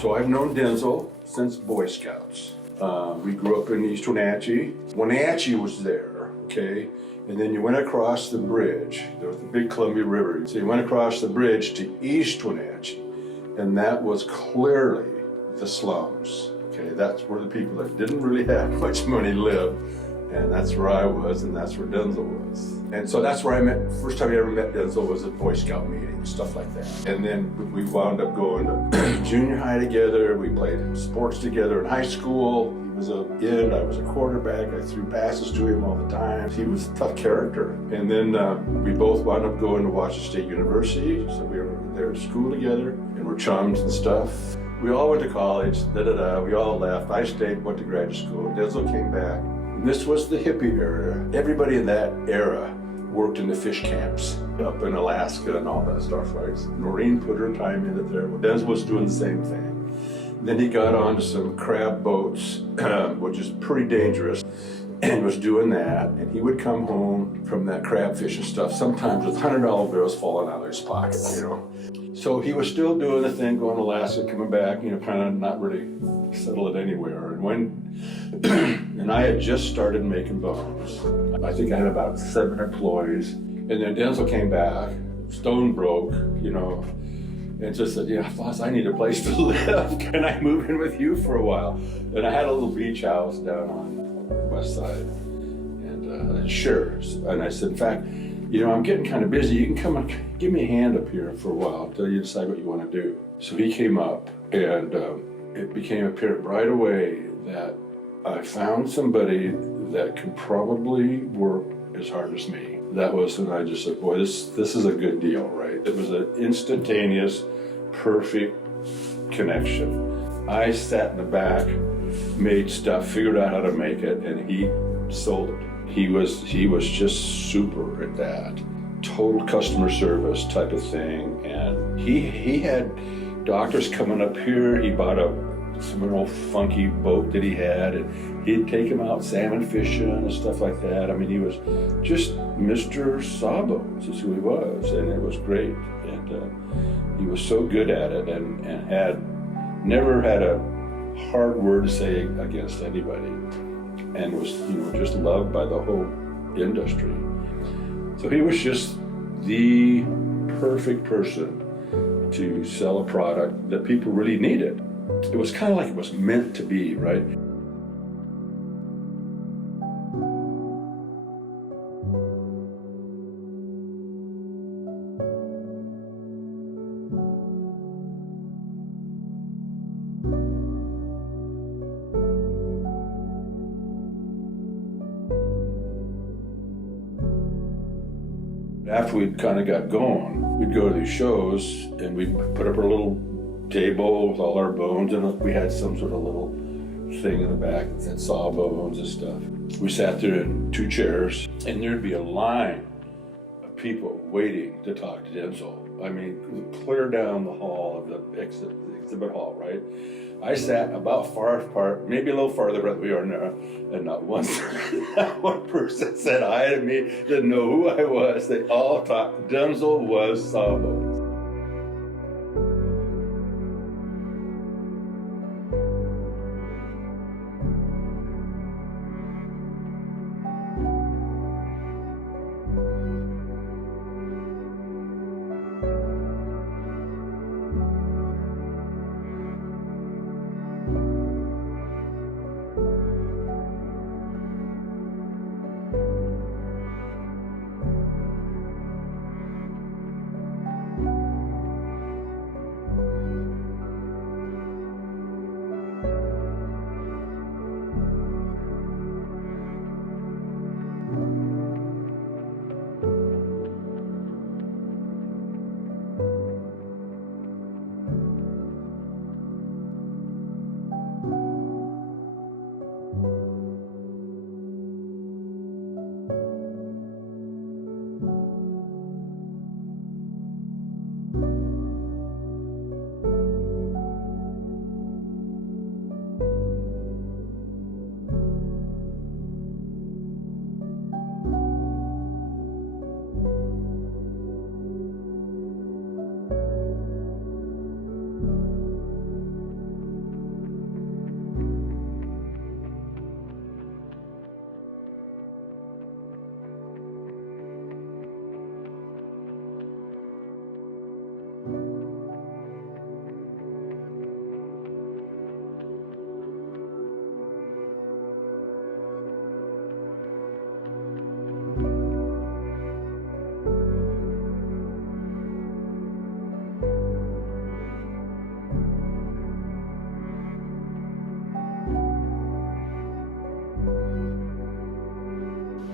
So I've known Denzil since Boy Scouts. We grew up in East Wenatchee. Wenatchee was there, okay? And then you went across the bridge. There was the big Columbia River. So you went across the bridge to East Wenatchee, and that was clearly the slums, okay? That's where the people that didn't really have much money lived, and that's where I was, and that's where Denzil was. And so that's where I met, first time I ever met Denzil was at Boy Scout meetings, stuff like that. And then we wound up going to junior high together. We played sports together in high school. He was a end, I was a quarterback. I threw passes to him all the time. He was a tough character. And then we both wound up going to Washington State University. So we were there at school together and we're chums and stuff. We all went to college, we all left. I stayed, went to graduate school. Denzil came back. And this was the hippie era. Everybody in that era worked in the fish camps up in Alaska and all that stuff, right? Noreen put her time in it there. Well, Denzil was doing the same thing. Then he got onto some crab boats, which is pretty dangerous, and was doing that. And he would come home from that crab fishing stuff, sometimes with $100 bills falling out of his pocket, you know. So he was still doing the thing, going to Alaska, coming back, you know, kind of not really settled anywhere. And I had just started making bones. I think I had about 7 employees. And then Denzil came back, stone broke, you know, and just said, yeah, boss, I need a place to live. Can I move in with you for a while? And I had a little beach house down on the west side. And sure. And I said, in fact, you know, I'm getting kind of busy. You can come and give me a hand up here for a while until you decide what you want to do. So he came up, and it became apparent right away that I found somebody that could probably work as hard as me. That was when I just said, boy, this is a good deal, right? It was an instantaneous, perfect connection. I sat in the back, made stuff, figured out how to make it, and he sold it. He was just super at that. Total customer service type of thing. And he had doctors coming up here. He bought some old funky boat that he had, and he'd take him out salmon fishing and stuff like that. I mean, he was just Mr. Sawbones is who he was, and it was great. And he was so good at it, and had never had a hard word to say against anybody, and was, you know, just loved by the whole industry. So he was just the perfect person to sell a product that people really needed. It was kind of like it was meant to be, right? After we kind of got going, we'd go to these shows and we'd put up our little table with all our bones, and we had some sort of little thing in the back that said Sawbones and stuff. We sat there in 2 chairs, and there'd be a line of people waiting to talk to Denzil. I mean, clear down the hall of the exhibit hall, right? I sat about far apart, maybe a little farther than we are now, and not once, not one person said hi to me, didn't know who I was. They all talked. Denzil was Sawbones.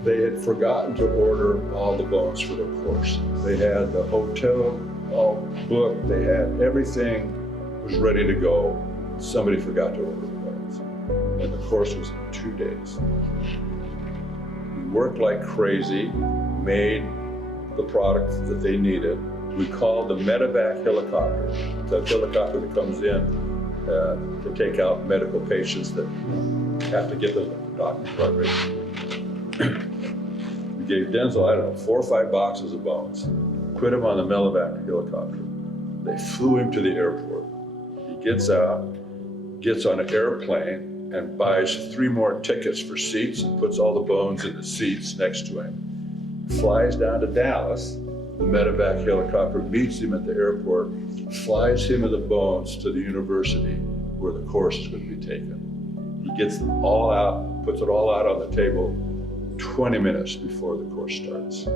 They had forgotten to order all the bones for their course. They had the hotel all booked, they had everything was ready to go. Somebody forgot to order the bones. And the course was in 2 days. We worked like crazy, made the product that they needed. We called the medevac helicopter, the helicopter that comes in to take out medical patients that have to get to the doctor right away. We gave Denzil, I don't know, 4 or 5 boxes of bones, put him on the medevac helicopter. They flew him to the airport. He gets out, gets on an airplane, and buys 3 more tickets for seats and puts all the bones in the seats next to him. Flies down to Dallas. The medevac helicopter meets him at the airport, flies him and the bones to the university where the course is going to be taken. He gets them all out, puts it all out on the table 20 minutes before the course starts.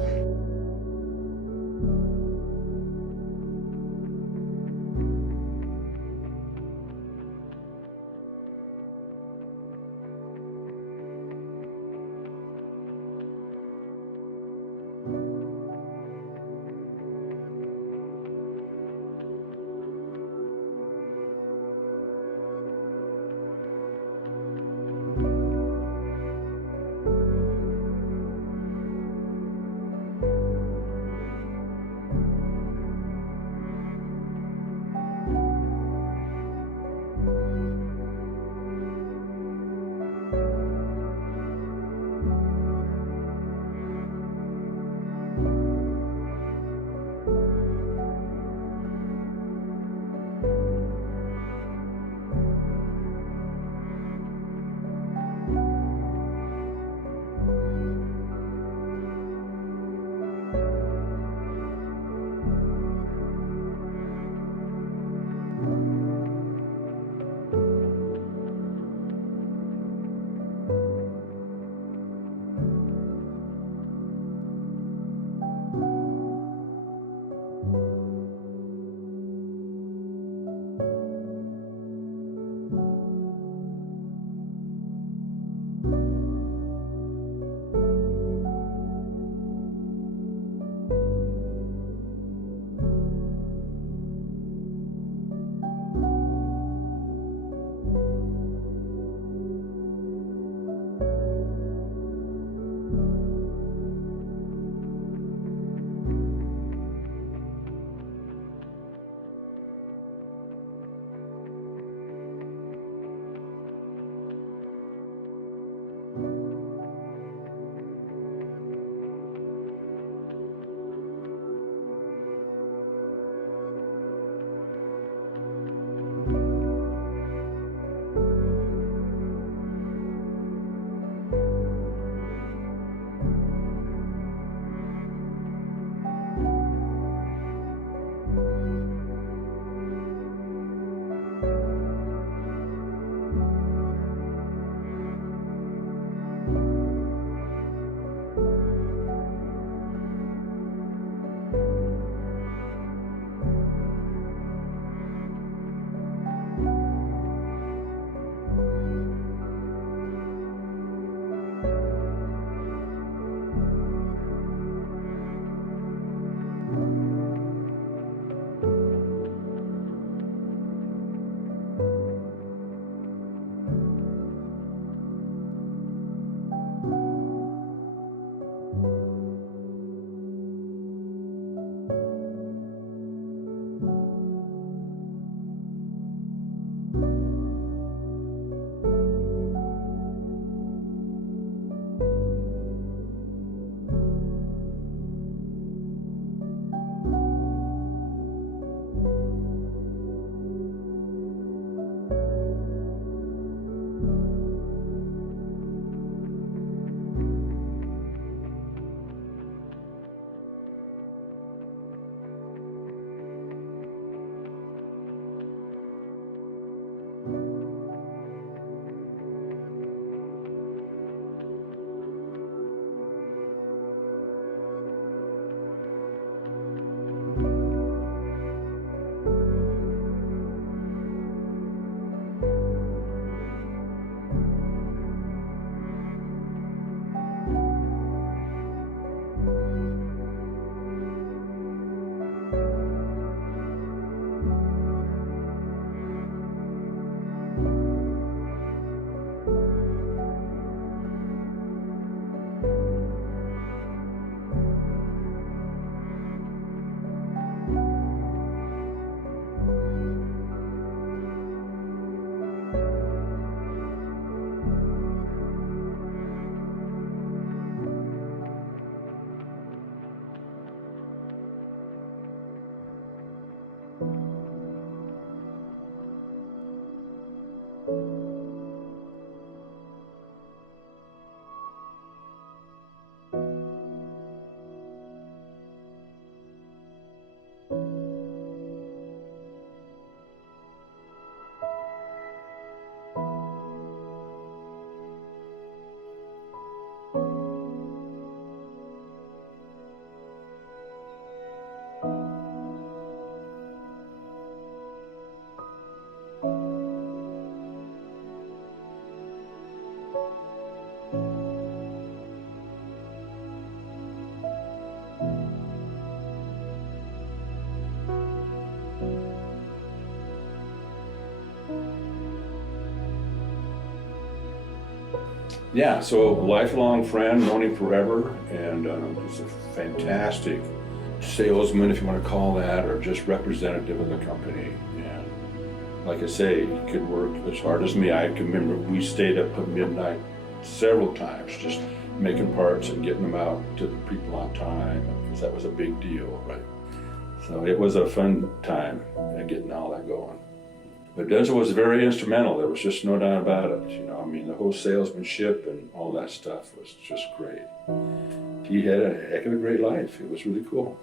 Yeah, so lifelong friend, known him forever, and was a fantastic salesman, if you want to call that, or just representative of the company. And like I say, he could work as hard as me. I can remember we stayed up at midnight several times, just making parts and getting them out to the people on time, because that was a big deal, right? So it was a fun time getting all that going. But Denzil was very instrumental. There was just no doubt about it. You know, I mean, the whole salesmanship and all that stuff was just great. He had a heck of a great life. It was really cool.